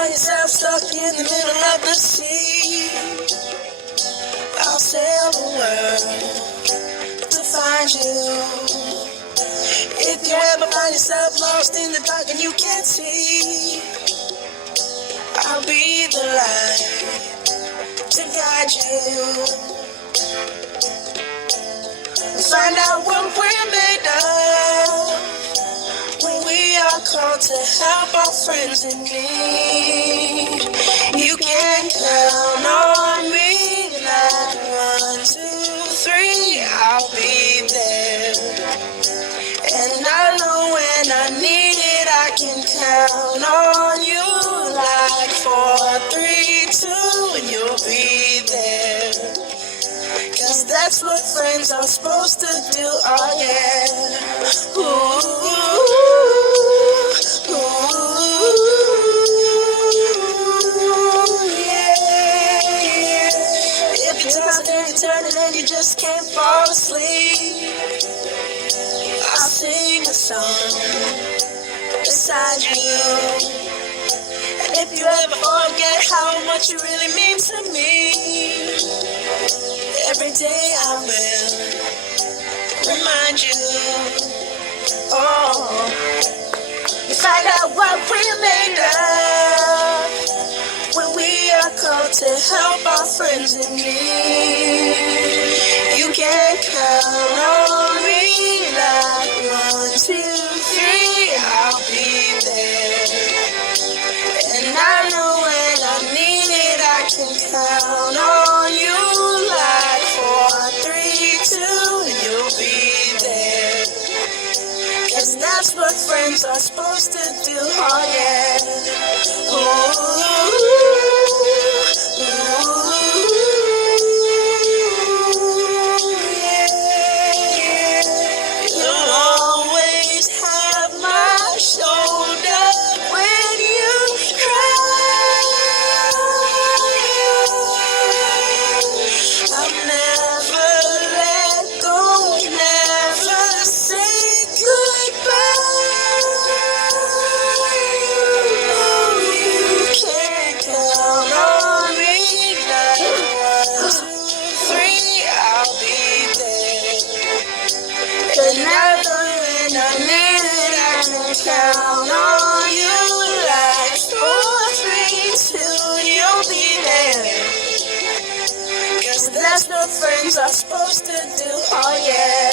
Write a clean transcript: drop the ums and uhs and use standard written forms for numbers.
find yourself stuck in the middle of the sea, I'll sail the world to find you. If you ever find yourself lost in the dark and you can't see, I'll be the light to guide you. Find out what we're made of when we are called to help our friends in need. You can count on me like 1, 2, 3, I'll be there. And I know when I need it, I can count on you like 4, 3, 2, and you'll be there. 'Cause that's what friends are supposed to do, oh yeah. Ooh, yeah. If you toss and you turn it and you just can't fall asleep, I'll sing a song beside you. And if you ever forget how much you really mean to me, every day I will remind you. Oh, you find out what we're made of when we are called to help our friends in need. You can count on me like 1, 2, 3, I'll be there. And I know when I need it, I can count on you like 4, 3, 2, and you'll be there. 'Cause that's what friends are supposed to do, oh yeah. Ooh, yeah. You'll always have my shoulder when you cry. I'll never let go, never say goodbye. You can count on me like 1, 2, 3, I'll be there. Another when I need it, I can count on you like 4, 3, 2, you'll be there. 'Cause that's what friends are supposed to do, oh yeah.